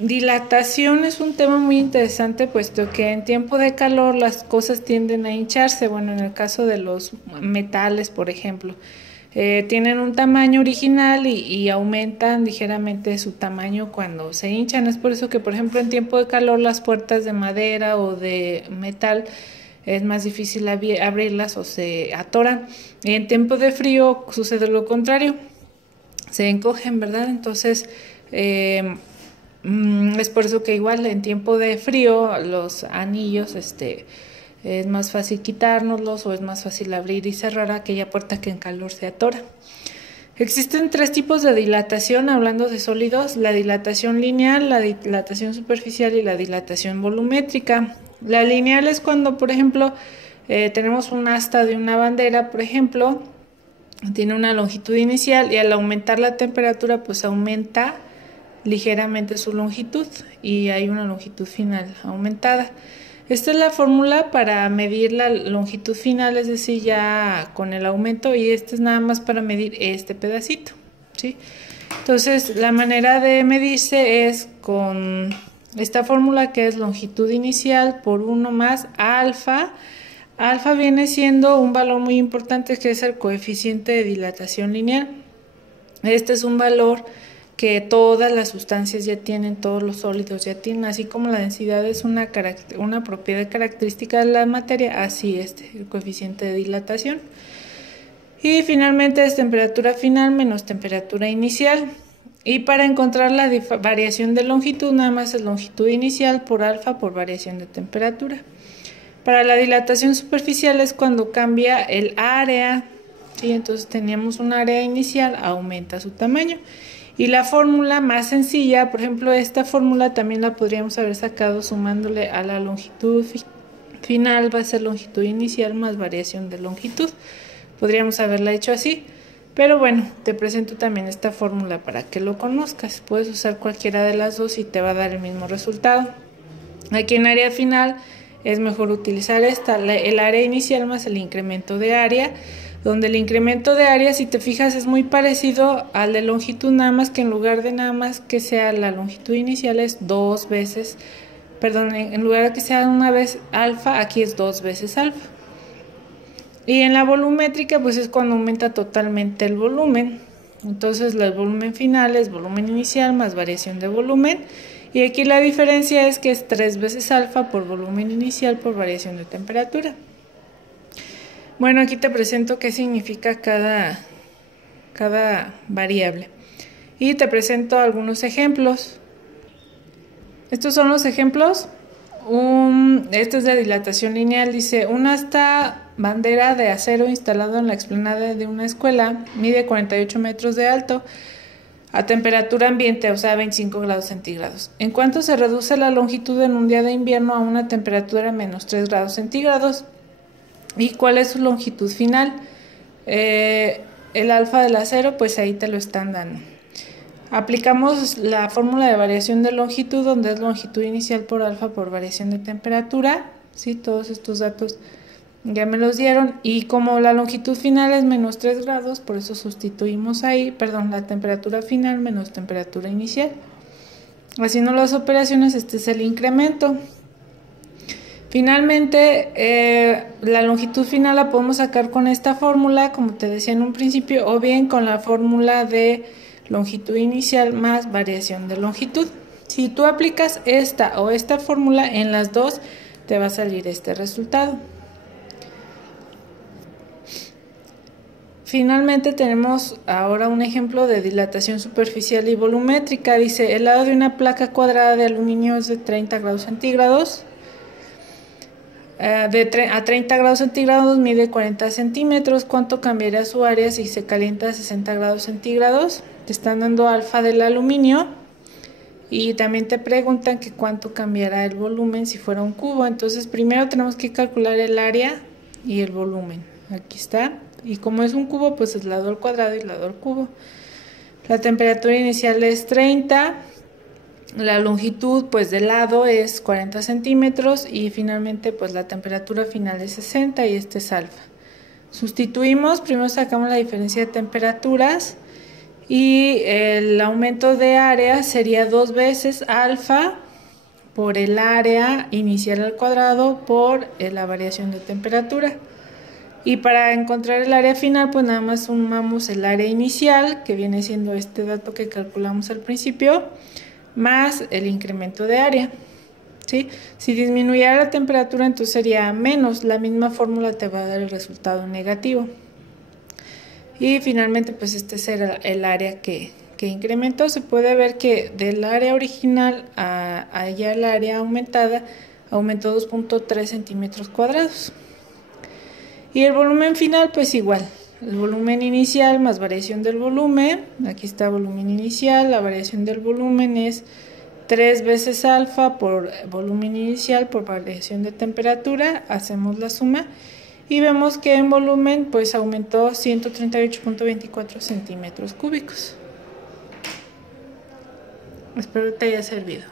Dilatación es un tema muy interesante, puesto que en tiempo de calor las cosas tienden a hincharse. Bueno, en el caso de los metales, por ejemplo, tienen un tamaño original y aumentan ligeramente su tamaño cuando se hinchan. Es por eso que, por ejemplo, en tiempo de calor las puertas de madera o de metal es más difícil abrirlas o se atoran. Y en tiempo de frío sucede lo contrario, se encogen, ¿verdad? Entonces, es por eso que igual en tiempo de frío los anillos, es más fácil quitárnoslos o es más fácil abrir y cerrar aquella puerta que en calor se atora. Existen tres tipos de dilatación, hablando de sólidos: la dilatación lineal, la dilatación superficial y la dilatación volumétrica. La lineal es cuando, por ejemplo, tenemos un asta de una bandera, por ejemplo, tiene una longitud inicial y al aumentar la temperatura pues aumenta ligeramente su longitud y hay una longitud final aumentada. Esta es la fórmula para medir la longitud final, es decir, ya con el aumento, y este es nada más para medir este pedacito, ¿sí? Entonces, la manera de medirse es con esta fórmula, que es longitud inicial por 1 más alfa. Alfa viene siendo un valor muy importante, que es el coeficiente de dilatación lineal. Este es un valor que todas las sustancias ya tienen, todos los sólidos ya tienen, así como la densidad es una propiedad característica de la materia, así el coeficiente de dilatación. Y finalmente es temperatura final menos temperatura inicial. Y para encontrar la variación de longitud, nada más es longitud inicial por alfa por variación de temperatura. Para la dilatación superficial es cuando cambia el área, ¿sí? Entonces teníamos un área inicial, aumenta su tamaño. Y la fórmula más sencilla, por ejemplo, esta fórmula también la podríamos haber sacado sumándole a la longitud final, va a ser longitud inicial más variación de longitud. Podríamos haberla hecho así, pero bueno, te presento también esta fórmula para que lo conozcas. Puedes usar cualquiera de las dos y te va a dar el mismo resultado. Aquí en área final es mejor utilizar el área inicial más el incremento de área, donde el incremento de área, si te fijas, es muy parecido al de longitud, nada más que en lugar de nada más que sea la longitud inicial es 2 veces, perdón, en lugar de que sea una vez alfa, aquí es 2 veces alfa. Y en la volumétrica pues es cuando aumenta totalmente el volumen. Entonces el volumen final es volumen inicial más variación de volumen, y aquí la diferencia es que es 3 veces alfa por volumen inicial por variación de temperatura. Bueno, aquí te presento qué significa cada variable y te presento algunos ejemplos. Estos son los ejemplos. Este es de dilatación lineal. Dice: un asta bandera de acero instalado en la explanada de una escuela mide 48 metros de alto a temperatura ambiente, o sea 25 grados centígrados. ¿En cuánto se reduce la longitud en un día de invierno a una temperatura de menos 3 grados centígrados? ¿Y cuál es su longitud final? El alfa del acero, pues ahí te lo están dando. Aplicamos la fórmula de variación de longitud, donde es longitud inicial por alfa por variación de temperatura, ¿sí? Todos estos datos ya me los dieron, y como la longitud final es menos 3 grados, por eso sustituimos ahí, la temperatura final menos temperatura inicial. Haciendo las operaciones, este es el incremento. Finalmente, la longitud final la podemos sacar con esta fórmula, como te decía en un principio, o bien con la fórmula de longitud inicial más variación de longitud. Si tú aplicas esta o esta fórmula en las dos, te va a salir este resultado. Finalmente tenemos ahora un ejemplo de dilatación superficial y volumétrica. Dice: el lado de una placa cuadrada de aluminio es de 30 grados centígrados. A 30 grados centígrados mide 40 centímetros. ¿Cuánto cambiaría su área si se calienta a 60 grados centígrados? Te están dando alfa del aluminio y también te preguntan que cuánto cambiará el volumen si fuera un cubo. Entonces primero tenemos que calcular el área y el volumen. Aquí está. Y como es un cubo, pues es lado al cuadrado y lado al cubo. La temperatura inicial es 30. La longitud pues del lado es 40 centímetros y finalmente pues la temperatura final es 60 y este es alfa. Sustituimos, primero sacamos la diferencia de temperaturas y el aumento de área sería 2 veces alfa por el área inicial al cuadrado por la variación de temperatura. Y para encontrar el área final, pues nada más sumamos el área inicial, que viene siendo este dato que calculamos al principio, más el incremento de área, ¿sí? Si disminuyera la temperatura, entonces sería menos. La misma fórmula te va a dar el resultado negativo. Y finalmente, pues este será el área que incrementó. Se puede ver que del área original a allá el área aumentada aumentó 2.3 centímetros cuadrados. Y el volumen final, pues igual, el volumen inicial más variación del volumen, aquí está volumen inicial, la variación del volumen es 3 veces alfa por volumen inicial por variación de temperatura, hacemos la suma y vemos que en volumen pues aumentó 138.24 centímetros cúbicos. Espero te haya servido.